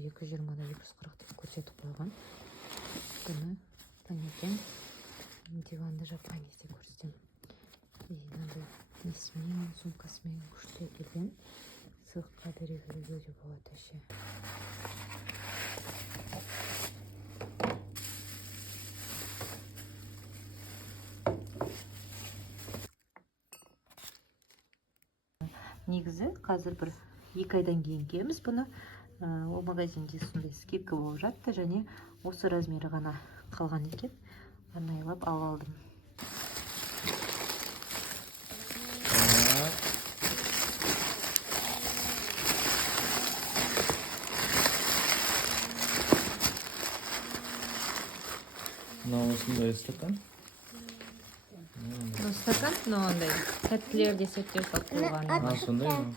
220 240 деп көрсетіп қойған. Бұны таңертең диванды жапқан кезде көрсетем. Мынандай несімен, сумкасымен күшті екен. Сыйлыққа бере беруге де болады вообще. Негізі қазір бір 2 айдан кейін киеміз бұны. Ол магазинде сондай скидка болып жатты, және осы размері ғана қалған екен. Арнайлап алып алдым. Мынау осындай стакан. Стакан, но андай тәттілер десек те салып қойған. Сондай ма?